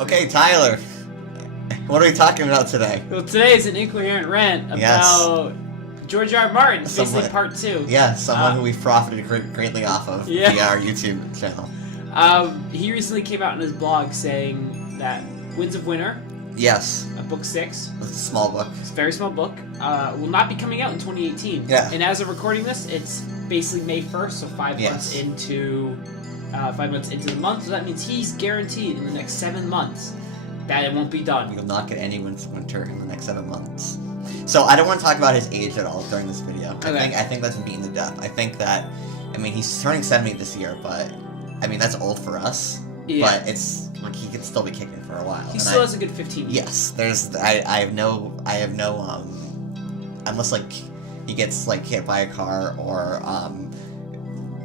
Okay, Tyler, what are we talking about today? Well, today is an incoherent rant about George R. R. Martin, basically part 2. Yeah, someone who we've profited greatly off of via our YouTube channel. He recently came out on his blog saying that Winds of Winter, book 6, it's a small book. It's a very small book, will not be coming out in 2018. Yeah. And as of recording this, it's basically May 1st, so 5 months into 5 months into the month. So that means he's guaranteed in the next 7 months that it won't be done. You'll not get any winter in the next 7 months. So I don't want to talk about his age at all during this video. Okay. I think that's beaten to death. I think that, I mean, he's turning 70 this year, but I mean that's old for us. Yeah. But it's like he could still be kicking for a while. He still has a good 15 years. Yes, I have no unless like he gets like hit by a car or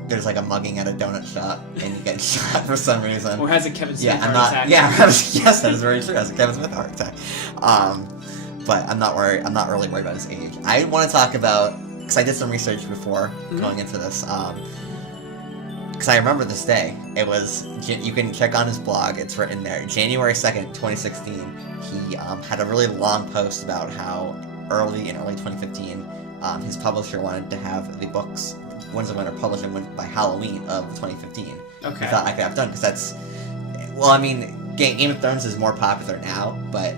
there's like a mugging at a donut shop and he gets shot for some reason. Or has a Kevin Smith heart attack. Yeah, yes, that is very true. Has a Kevin Smith heart attack. But I'm not really worried about his age. I want to talk about, because I did some research before going into this. Because I remember this day. It was, you can check on his blog. It's written there. January 2nd, 2016. He had a really long post about how in early 2015, his publisher wanted to have the books Winds of Winter published by Halloween of 2015. Okay. I thought I could have done, because that's, well, I mean, Game of Thrones is more popular now, but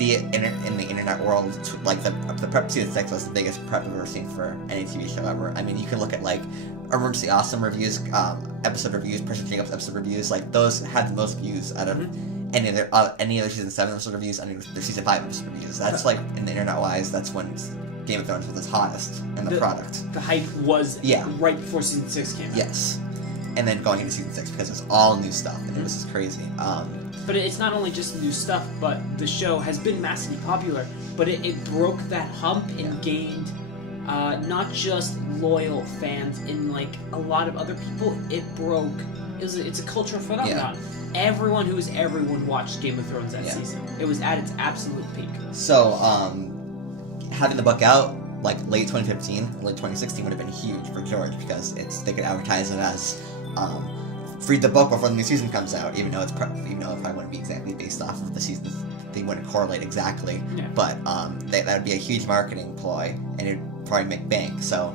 in the internet world, like the prep season 6 was the biggest prep we've ever seen for any TV show ever. I mean, you can look at like Emergency Awesome reviews, episode reviews, Percy Jacobs episode reviews. Like those had the most views out of any other season 7 episode reviews, any other season 5 episode reviews. That's like in the internet wise, that's when Game of Thrones was its hottest in the product. The hype was right before season 6 came out. Yes, and then going into season 6 because it was all new stuff and it was just crazy. But it's not only just new stuff, but the show has been massively popular, but it broke that hump and gained not just loyal fans in like a lot of other people. It's a cultural phenomenon. Yeah. Everyone watched Game of Thrones that season. It was at its absolute peak. So, having the book out like late 2015, late 2016 would have been huge for George because they could advertise it as read the book before the new season comes out, even though it probably wouldn't be exactly based off of the season. They wouldn't correlate exactly, but that would be a huge marketing ploy, and it'd probably make bank. So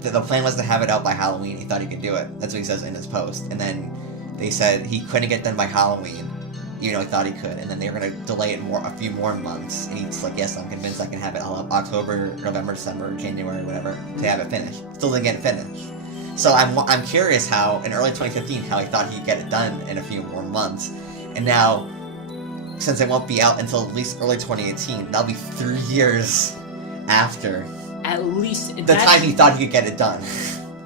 the plan was to have it out by Halloween. He thought he could do it. That's what he says in his post. And then they said he couldn't get done by Halloween, even though he thought he could. And then they were going to delay it a few more months. And he's like, yes, I'm convinced I can have it October, November, December, January, whatever, to have it finished. Still didn't get it finished. So I'm curious how, in early 2015, how he thought he'd get it done in a few more months. And now, since it won't be out until at least early 2018, that'll be 3 years after at least the time he thought he could get it done.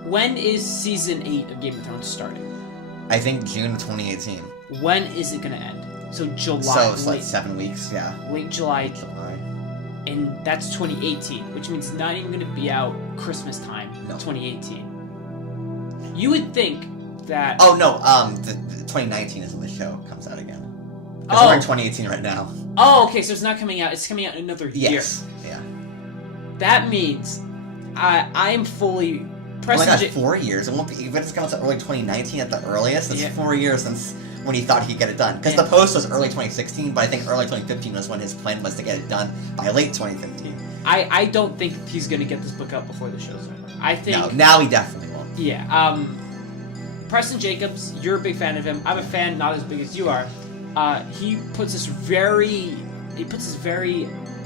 When is season 8 of Game of Thrones starting? I think June of 2018. When is it going to end? So July. So it's like 7 weeks, yeah. Late July. And that's 2018, which means it's not even going to be out Christmas time. No. 2018. You would think that... Oh, no, the 2019 is when the show comes out again. Because we're in 2018 right now. Oh, okay, so it's not coming out. It's coming out in another year. Yes, yeah. That means I'm fully... Oh my gosh, 4 years? It won't be... Even if it's coming out early 2019 at the earliest, it's 4 years since when he thought he'd get it done. Because the post was early 2016, but I think early 2015 was when his plan was to get it done by late 2015. I don't think he's going to get this book out before the show's over. I think... No, now he definitely won't. Yeah, Preston Jacobs, you're a big fan of him. I'm a fan, not as big as you are. He puts this very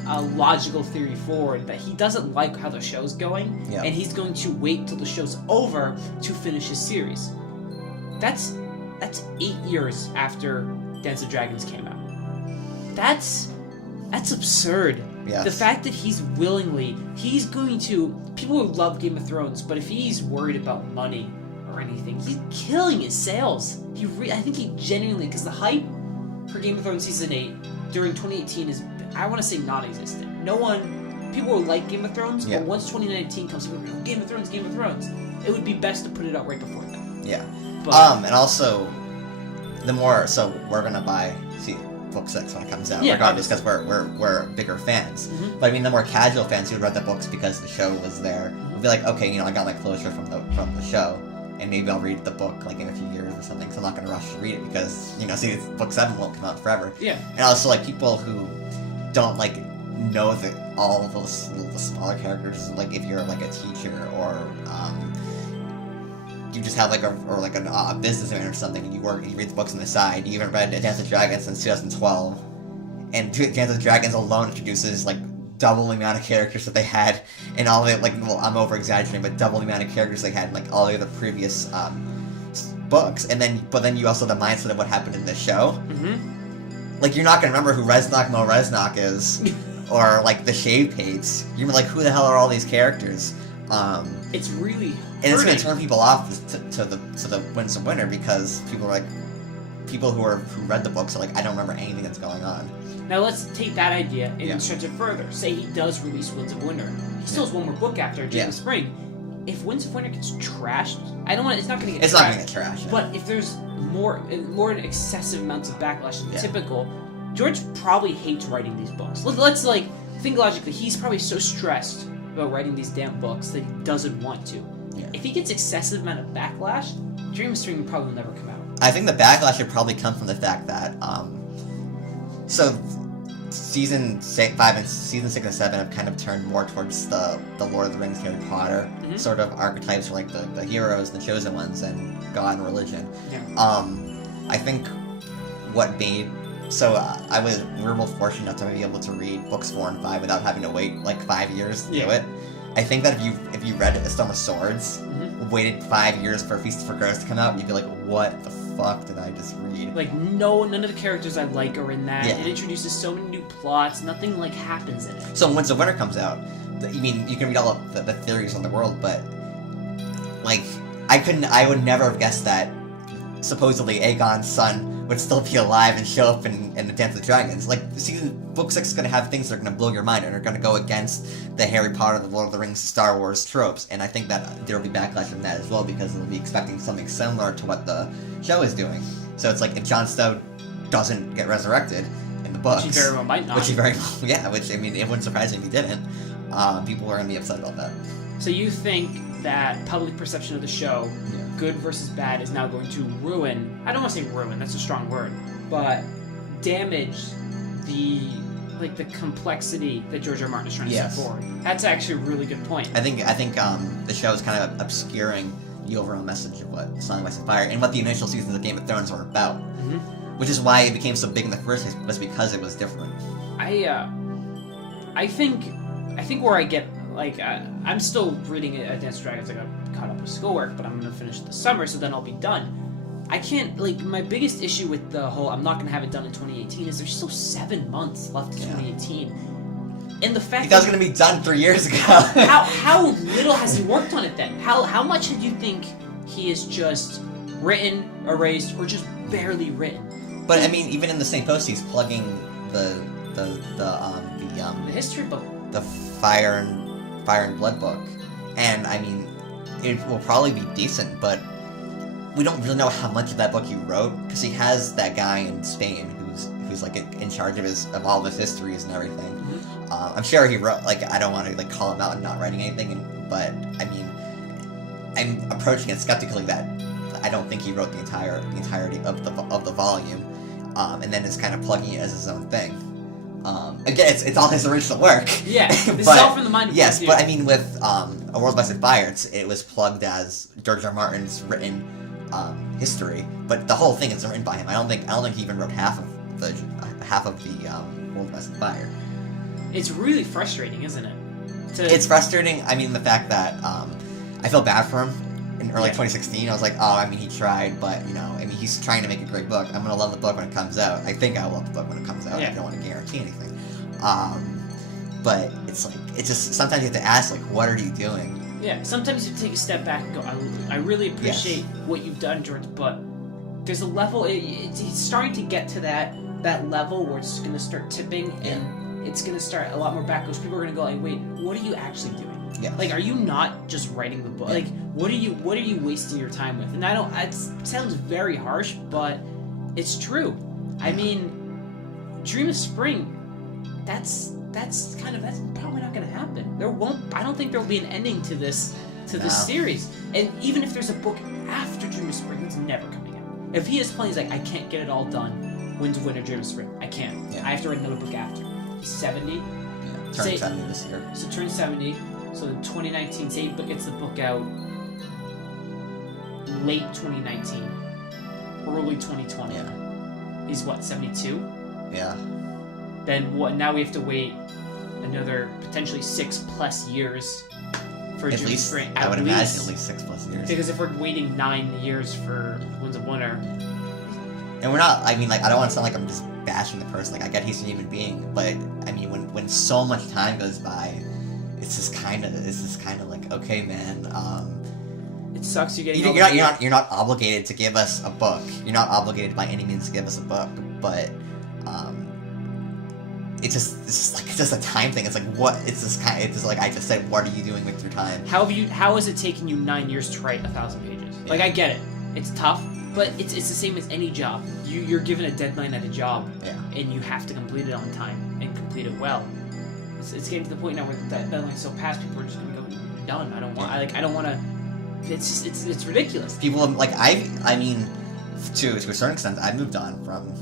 logical theory forward that he doesn't like how the show's going, and he's going to wait till the show's over to finish his series. That's 8 years after Dance of Dragons came out. That's absurd. Yes. The fact that he's going to... People who love Game of Thrones, but if he's worried about money or anything, he's killing his sales. I think he genuinely... Because the hype for Game of Thrones Season 8 during 2018 is, I want to say, non-existent. People will like Game of Thrones, but once 2019 comes, people go, Game of Thrones. It would be best to put it out right before that. Yeah. But, and also, so we're going to buy... Book 6 when it comes out, regardless, because we're bigger fans. But I mean, the more casual fans who read the books because the show was there would be like, okay, I got my closure from the show. and maybe I'll read the book like in a few years or something. So I'm not gonna rush to read it because see, book 7 won't come out forever. Yeah. And also like people who don't like know all of those the smaller characters. Like if you're like a teacher or you just have like a businessman or something, and you read the books on the side. You haven't read Dance of Dragons since 2012, and Dance of Dragons alone introduces like double the amount of characters that they had in all the I'm over exaggerating, but double the amount of characters they had in like all the other previous books. And then you also have the mindset of what happened in the show. Mm-hmm. Like you're not gonna remember who Reznok Mo Reznok is, or like the Shave Pates. You're like, who the hell are all these characters? It's really and it's gonna turn people off to the Winds of Winter because people who read the books are like, I don't remember anything that's going on. Now let's take that idea and stretch it further. Say he does release Winds of Winter. He still has one more book after Dream of Spring. If Winds of Winter gets trashed, it's not going to get trashed. It's not going to get trashed. But if there's more excessive amounts of backlash than typical, George probably hates writing these books. Let's think logically. He's probably so stressed about writing these damn books that he doesn't want to. Yeah. If he gets excessive amount of backlash, Dream of Spring probably will never come out. I think the backlash should probably come from the fact that so season 5 and season 6 and 7 have kind of turned more towards the Lord of the Rings, Harry Potter sort of archetypes for like the heroes, the chosen ones, and God and religion. Yeah. I think what made we're both fortunate enough to be able to read books 4 and 5 without having to wait like 5 years to do it. I think that if you read A Storm of Swords, waited 5 years for Feast for Crows to come out, you'd be like, what the fuck did I just read? Like, none of the characters I like are in that. Yeah. It introduces so many new plots. Nothing like happens in it. So when Winds of Winter comes out, you can read all of the theories on the world, but like I would never have guessed that supposedly Aegon's son would still be alive and show up in the Dance of Dragons. Like, book 6 is going to have things that are going to blow your mind and are going to go against the Harry Potter, the Lord of the Rings, Star Wars tropes, and I think that there will be backlash from that as well, because they'll be expecting something similar to what the show is doing. So it's like, if Jon Snow doesn't get resurrected in the books... Which he very well might not. Which, I mean, it wouldn't surprise me if he didn't. People are going to be upset about that. So you think that public perception of the show, good versus bad, is now going to ruin... I don't want to say ruin, that's a strong word, but damage the complexity that George R. R. Martin is trying to set forward. That's actually a really good point. I think the show is kind of obscuring the overall message of what Song of Ice and Fire and what the initial seasons of Game of Thrones were about. Which is why it became so big in the first place, was because it was different. I think where I get, I'm still reading Dance of Dragons. I got caught up with schoolwork, but I'm going to finish it this summer, so then I'll be done. I can't, my biggest issue with the whole I'm not going to have it done in 2018 is there's still 7 months left in 2018. And the fact that was going to be done 3 years ago. how little has he worked on it then? How much do you think he has just written, erased, or just barely written? But I mean, even in the same post, he's plugging the history book, the Fire and Blood book, and I mean, it will probably be decent, but we don't really know how much of that book he wrote, because he has that guy in Spain who's like in charge of all of his histories and everything. I'm sure he wrote, I don't want to call him out and not writing anything, but I mean, I'm approaching it skeptically that I don't think he wrote the entirety of the volume, and then is kind of plugging it as his own thing. Again, it's all his original work. Yeah, this is all from the mind. Yes, but I mean, with A World of Ice and Fire, it was plugged as George R. R. Martin's written history, but the whole thing is written by him. I don't think he even wrote half of the World of Ice and Fire. It's really frustrating, isn't it? It's frustrating. I mean, the fact that I feel bad for him. In early 2016, I was like, oh, I mean, he tried, but, I mean, he's trying to make a great book. I'm going to love the book when it comes out. I think I'll love the book when it comes out. I don't want to guarantee anything. But it's just, sometimes you have to ask, what are you doing? Yeah, sometimes you take a step back and go, I really appreciate what you've done, George, but there's a level, it's starting to get to that level where it's going to start tipping, and it's going to start a lot more backlash. People are going to go, wait, what are you actually doing? Yeah. Are you not just writing the book? What are you wasting your time with? And it sounds very harsh, but it's true. I mean, Dream of Spring, that's probably not going to happen. I don't think there'll be an ending to this to the series. And even if there's a book after Dream of Spring, it's never coming out. If he has plans like, I can't get it all done, Winds of Winter, Dream of Spring, I can't. Yeah. I have to write another book after. He's 70. Yeah. Turn 70 this year. So turn 70. So in 2019, say he gets the book out late 2019, early 2020. Yeah. He's what, 72? Yeah. Then what? Now we have to wait another potentially 6+ years for Dream of Spring. I would imagine at least 6+ years. Because if we're waiting 9 years for Winds of Winter, and we're not. I mean, like, I don't want to sound like I'm just bashing the person. Like, I get he's a human being, but I mean, when so much time goes by, it's just kind of like, okay, man. it sucks. You're not obligated to give us a book. You're not obligated by any means to give us a book, but it's just a time thing. It's like, what? It's just like I just said. What are you doing with your time? How is it taking you 9 years to write 1,000 pages? Yeah. Like, I get it. It's tough, but it's the same as any job. You're given a deadline at a job, and you have to complete it on time and complete it well. It's getting to the point now where that deadline's so past, people are just gonna go, "You're done. I don't want to." It's just it's ridiculous. People like I mean, to a certain extent, I moved on from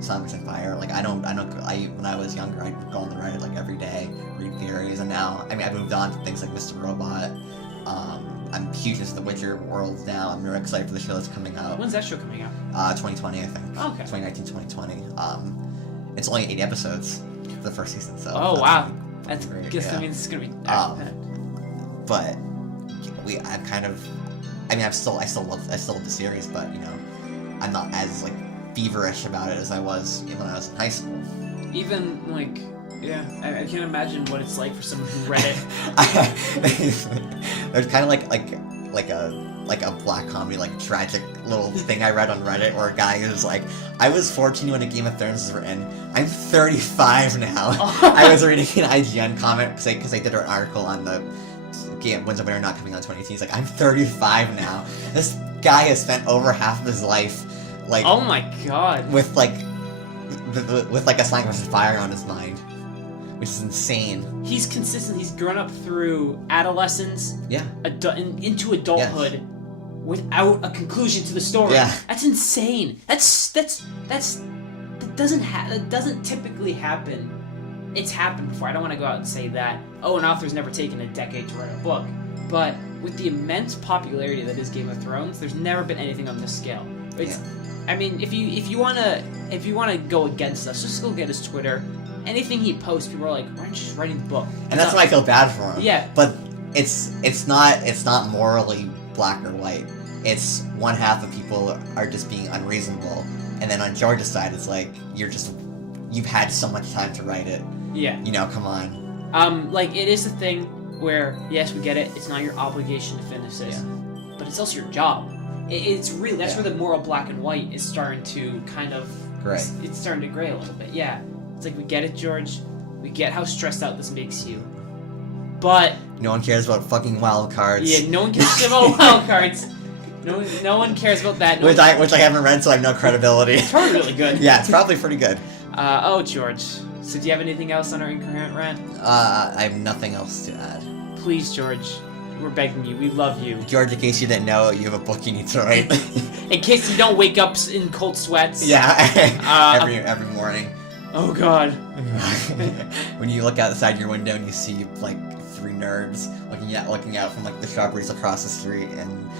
Summer's Empire. Like, when I was younger, I'd go on the Reddit like every day, read theories, and now, I mean, I moved on to things like Mr. Robot. I'm huge into the Witcher world now. I'm really excited for the show that's coming out. When's that show coming out? 2020, I think. Oh, okay. 2019, 2020. It's only 8 episodes for the first season, so. Oh, wow. That's great. Guess that means it's gonna be. But I still love the series, but you know, I'm not as like feverish about it as I was when I was in high school. Even like, yeah, I can't imagine what it's like for someone who read it. There's kind of like a black comedy, like tragic little thing I read on Reddit where a guy who's like, I was 14 when a Game of Thrones was written. I'm 35 now. I was reading an IGN comment because they did an article on the Winds of Winter not coming out in 2018. He's like, I'm 35 now. This guy has spent over half of his life, like, oh my god, with like a Song of Fire on his mind, which is insane. He's consistent. He's grown up through adolescence, into adulthood, without a conclusion to the story. Yeah. That's insane. That doesn't typically happen. It's happened before. I don't want to go out and say that, an author's never taken a decade to write a book. But with the immense popularity that is Game of Thrones, there's never been anything on this scale. I mean, if you wanna go against us, just go get his Twitter. Anything he posts, people are like, why aren't you just writing the book? And that's why I feel bad for him. Yeah. But it's not morally black or white. It's one half of people are just being unreasonable, and then on George's side, it's like you've had so much time to write it. Yeah. You know, come on. Like, it is a thing where, yes, we get it, it's not your obligation to finish this, but it's also your job. It's really, that's where the moral black and white is starting to kind of, it's starting to gray a little bit, It's like, we get it, George, we get how stressed out this makes you, but... No one cares about fucking wild cards. Yeah, no one cares about wild cards. No one cares about that. Which I haven't read, so I have no credibility. It's probably really good. Yeah, it's probably pretty good. George. So do you have anything else on our Incoherent rant? I have nothing else to add. Please, George. We're begging you. We love you. George, in case you didn't know, you have a book you need to write. In case you don't wake up in cold sweats. Yeah, every morning. Oh, God. When you look outside your window and you see, like, 3 nerds looking out from, like, the shrubberies across the street and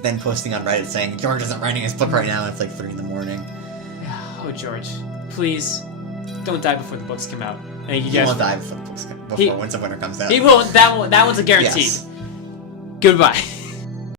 then posting on Reddit saying, George isn't writing his book right now, and it's like 3 in the morning. Oh, George. Please, don't die before the books come out. He won't die before Winds of Winter comes out. He won't. That one's a guarantee. Yes. Goodbye.